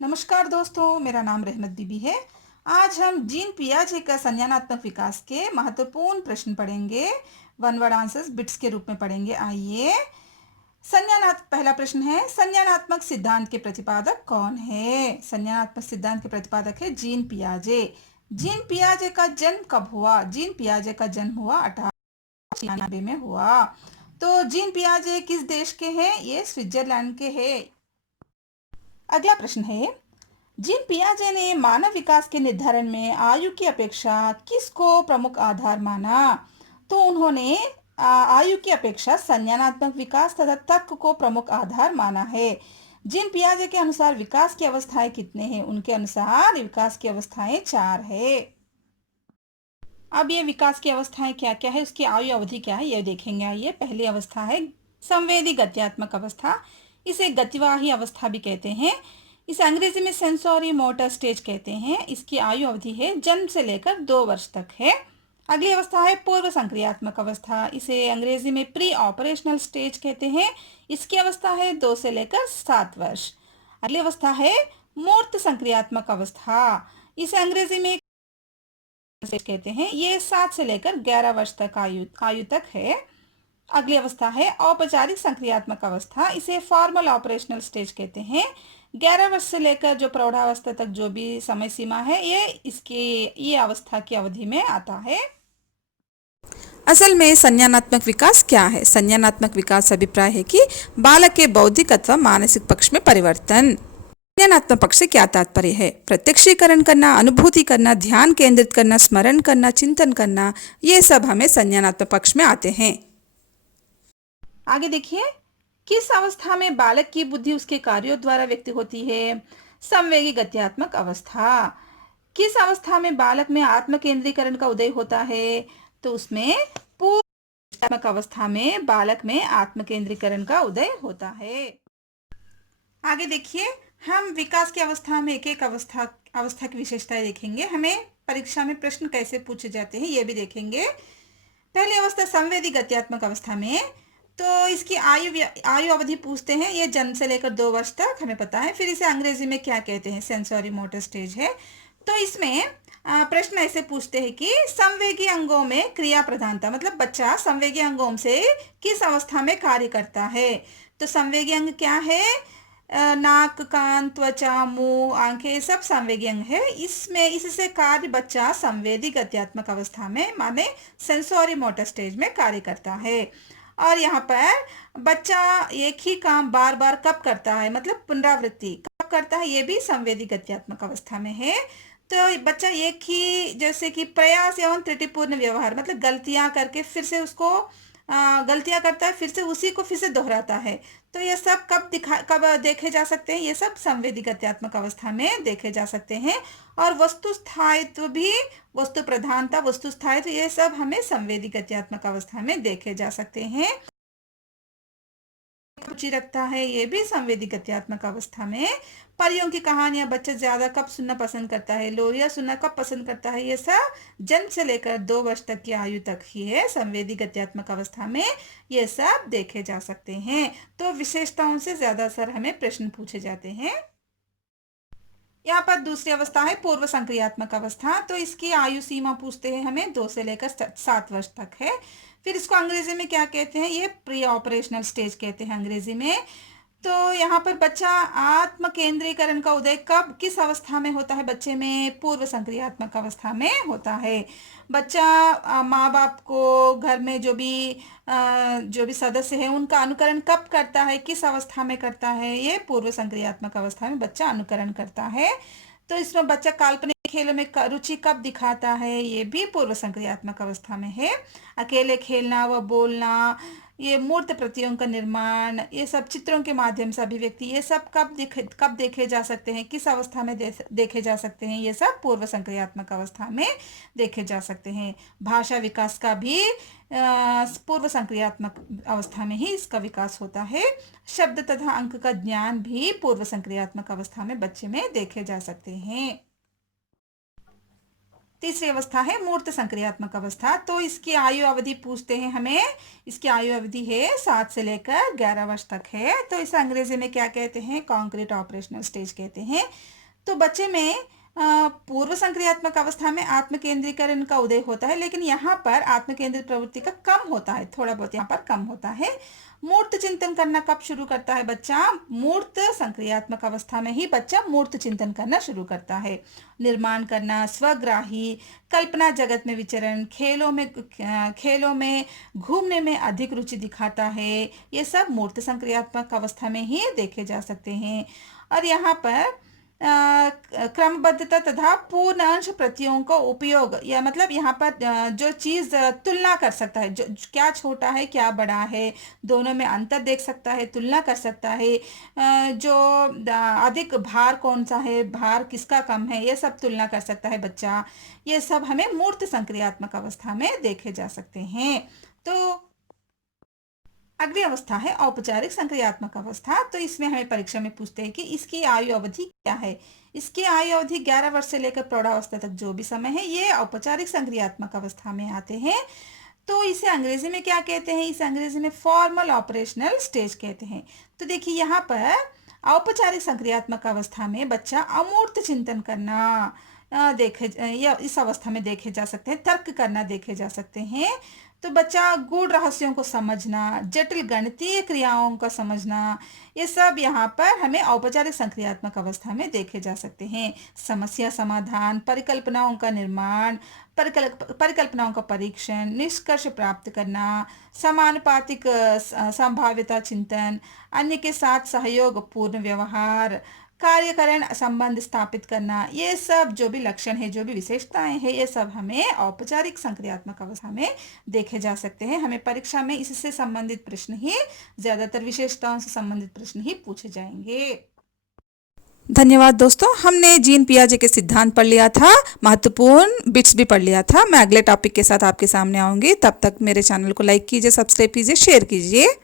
नमस्कार दोस्तों, मेरा नाम रहमत बीबी है। आज हम जीन पियाजे का संज्ञानात्मक विकास के महत्वपूर्ण प्रश्न पढ़ेंगे। वन वर्ड आंसर्स बिट्स के रूप में पढ़ेंगे। आइए, पहला प्रश्न है, संज्ञानात्मक सिद्धांत के प्रतिपादक कौन है? संज्ञानात्मक सिद्धांत के प्रतिपादक है जीन पियाजे। जीन पियाजे का जन्म कब हुआ? जीन पियाजे का जन्म हुआ 1896 में हुआ। तो जीन पियाजे किस देश के हैं? ये स्विट्जरलैंड के हैं। अगला प्रश्न है, जीन पियाजे ने मानव विकास के निर्धारण में आयु की अपेक्षा किसको प्रमुख आधार माना? तो उन्होंने आयु की अपेक्षा संज्ञानात्मक विकास तथा तर्क को प्रमुख आधार माना है। जीन पियाजे के अनुसार विकास की अवस्थाएं कितने हैं? उनके अनुसार विकास की अवस्थाएं 4 है। अब ये विकास की अवस्थाएं क्या क्या है, उसकी आयु अवधि क्या है, ये देखेंगे। आइए, पहली अवस्था है संवेदी गत्यात्मक अवस्था। इसे गतिवाही अवस्था भी कहते हैं। इसे अंग्रेजी में सेंसोरी मोटर स्टेज कहते हैं। इसकी आयु अवधि है जन्म से लेकर 2 वर्ष तक है। अगली अवस्था है पूर्व संक्रियात्मक अवस्था। इसे अंग्रेजी में प्री ऑपरेशनल स्टेज कहते हैं। इसकी अवस्था है 2 से लेकर 7 वर्ष। अगली अवस्था है मूर्त संक्रियात्मक अवस्था। इसे अंग्रेजी में कहते हैं। ये 7 से लेकर 11 वर्ष तक आयु तक है। अगली अवस्था है औपचारिक संक्रियात्मक अवस्था। इसे फॉर्मल ऑपरेशनल स्टेज कहते हैं। 11 वर्ष से लेकर जो प्रौढ़ावस्था तक जो भी समय सीमा है, ये अवस्था की अवधि में आता है। असल में संज्ञानात्मक विकास क्या है? संज्ञानात्मक विकास अभिप्राय है कि बालक के बौद्धिक अथवा मानसिक पक्ष में परिवर्तन। संज्ञानात्मक पक्ष से क्या तात्पर्य है? प्रत्यक्षीकरण करना, अनुभूति करना, ध्यान केंद्रित करना, स्मरण करना, चिंतन करना, ये सब हमें संज्ञानात्मक पक्ष में आते हैं। आगे देखिए, किस अवस्था में बालक की बुद्धि उसके कार्यों द्वारा व्यक्त होती है? संवेगी गत्यात्मक अवस्था। किस अवस्था में बालक में आत्म केंद्रीकरण का उदय होता है? तो उसमें पूर्व अवस्था में बालक में आत्म केंद्रीकरण का उदय होता है। आगे देखिए, हम विकास की अवस्था में एक एक अवस्था की विशेषताएं देखेंगे। हमें परीक्षा में प्रश्न कैसे पूछे जाते हैं, ये भी देखेंगे। पहली अवस्था संवेदी गत्यात्मक अवस्था में, तो इसकी आयु अवधि पूछते हैं। ये जन्म से लेकर 2 वर्ष तक, हमें पता है। फिर इसे अंग्रेजी में क्या कहते हैं? सेंसोरी मोटर स्टेज है। तो इसमें प्रश्न ऐसे पूछते हैं कि संवेगी अंगों में क्रिया प्रधानता, मतलब बच्चा संवेगी अंगों से किस अवस्था में कार्य करता है? तो संवेगी अंग क्या है? नाक, कान, त्वचा, मुंह, आंखें, सब संवेगी अंग है। इससे कार्य बच्चा संवेदी गत्यात्मक अवस्था में, माने सेंसोरी मोटर स्टेज में कार्य करता है। और यहाँ पर बच्चा एक ही काम बार बार कब करता है, मतलब पुनरावृत्ति कब करता है, ये भी संवेदी गत्यात्मक अवस्था में है। तो बच्चा एक ही, जैसे कि प्रयास एवं त्रुटिपूर्ण व्यवहार, मतलब गलतियां करके फिर से उसको गलतियां करता है, फिर से उसी को फिर से दोहराता है। तो ये सब कब देखे जा सकते हैं? ये सब संवेदी गत्यात्मक अवस्था में देखे जा सकते हैं। और वस्तु स्थायित्व भी, वस्तु प्रधानता, वस्तु स्थायित्व, ये सब हमें संवेदी गत्यात्मक अवस्था में देखे जा सकते हैं। रुचि रखता है, ये भी संवेदी गत्यात्मक अवस्था में। परियों की कहानियां बच्चा ज्यादा कब सुनना पसंद करता है? लोरियां सुनना कब पसंद करता है? ये सब जन्म से लेकर 2 वर्ष तक की आयु तक ही है। संवेदी गत्यात्मक अवस्था में ये सब देखे जा सकते हैं। तो विशेषताओं से ज्यादा सर हमें प्रश्न पूछे जाते हैं। यहाँ पर दूसरी अवस्था है पूर्व संक्रियात्मक अवस्था। तो इसकी आयु सीमा पूछते हैं हमें, 2 से लेकर 7 वर्ष तक है। फिर इसको अंग्रेजी में क्या कहते हैं? ये प्री ऑपरेशनल स्टेज कहते हैं अंग्रेजी में। तो यहाँ पर बच्चा आत्म केंद्रीकरण का उदय कब, किस अवस्था में होता है? बच्चे में पूर्व संक्रियात्मक अवस्था में होता है। बच्चा माँ बाप को, घर में जो भी सदस्य है, उनका अनुकरण कब करता है, किस अवस्था में करता है? ये पूर्व संक्रियात्मक अवस्था में बच्चा अनुकरण करता है। तो इसमें बच्चा काल्पनिक खेलों में रुचि कब दिखाता है? ये भी पूर्व संक्रियात्मक अवस्था में है। अकेले खेलना व बोलना, ये मूर्त प्रतियों का निर्माण, ये सब चित्रों के माध्यम से अभिव्यक्ति, ये सब कब देखे जा सकते हैं, किस अवस्था में देखे जा सकते हैं? ये सब पूर्व संक्रियात्मक अवस्था में देखे जा सकते हैं। भाषा विकास का भी पूर्व संक्रियात्मक अवस्था में ही इसका विकास होता है। शब्द तथा अंक का ज्ञान भी पूर्व संक्रियात्मक अवस्था में बच्चे में देखे जा सकते हैं। तीसरी अवस्था है मूर्त संक्रियात्मक अवस्था। तो इसकी आयु अवधि पूछते हैं हमें। इसकी आयु अवधि है 7 से लेकर 11 वर्ष तक है। तो इसे अंग्रेजी में क्या कहते हैं? कॉन्क्रीट ऑपरेशनल स्टेज कहते हैं। तो बच्चे में पूर्व संक्रियात्मक अवस्था में आत्म केंद्रीकरण का उदय होता है, लेकिन यहाँ पर आत्म केंद्रित प्रवृत्ति का कम होता है, थोड़ा बहुत यहाँ पर कम होता है। मूर्त चिंतन करना कब शुरू करता है बच्चा? मूर्त संक्रियात्मक अवस्था में ही बच्चा मूर्त चिंतन करना शुरू करता है। निर्माण करना, स्वग्राही, कल्पना जगत में विचरण, खेलों में घूमने में अधिक रुचि दिखाता है। ये सब मूर्त संक्रियात्मक अवस्था में ही देखे जा सकते हैं। और यहाँ पर क्रमबद्धता तथा पूर्ण अंश प्रत्ययों का उपयोग, या मतलब यहाँ पर जो चीज़ तुलना कर सकता है, जो क्या छोटा है क्या बड़ा है, दोनों में अंतर देख सकता है, तुलना कर सकता है, जो अधिक भार कौन सा है, भार किसका कम है, ये सब तुलना कर सकता है बच्चा। ये सब हमें मूर्त संक्रियात्मक अवस्था में देखे जा सकते हैं। तो अगली अवस्था है औपचारिक संक्रियात्मक अवस्था। तो इसमें हमें परीक्षा में पूछते हैं कि इसकी आयु अवधि क्या है। इसकी आयु अवधि 11 वर्ष से लेकर प्रौढ़ावस्था तक जो भी समय है, ये औपचारिक संक्रियात्मक अवस्था में आते हैं। तो इसे अंग्रेजी में क्या कहते हैं? इसे अंग्रेजी में फॉर्मल ऑपरेशनल स्टेज कहते हैं। तो देखिए यहाँ पर औपचारिक संक्रियात्मक अवस्था में बच्चा अमूर्त चिंतन करना या इस अवस्था में देखे जा सकते हैं, तर्क करना देखे जा सकते हैं। तो बच्चा गूढ़ रहस्यों को समझना, जटिल गणितीय क्रियाओं का समझना, ये सब यहाँ पर हमें औपचारिक संक्रियात्मक अवस्था में देखे जा सकते हैं। समस्या समाधान, परिकल्पनाओं का निर्माण, परिकल्पनाओं का परीक्षण, निष्कर्ष प्राप्त करना, समानुपातिक संभाव्यता चिंतन, अन्य के साथ सहयोग पूर्ण व्यवहार, कार्यकरण संबंध स्थापित करना, ये सब जो भी लक्षण है, जो भी विशेषताएं हैं, ये सब हमें औपचारिक संक्रियात्मक अवस्था में देखे जा सकते हैं। हमें परीक्षा में इससे संबंधित प्रश्न ही, ज्यादातर विशेषताओं से संबंधित प्रश्न ही पूछे जाएंगे। धन्यवाद दोस्तों। हमने जीन पियाजे के सिद्धांत पढ़ लिया था, महत्वपूर्ण बिट्स भी पढ़ लिया था। मैं अगले टॉपिक के साथ आपके सामने आऊंगी। तब तक मेरे चैनल को लाइक कीजिए, सब्सक्राइब कीजिए, शेयर कीजिए।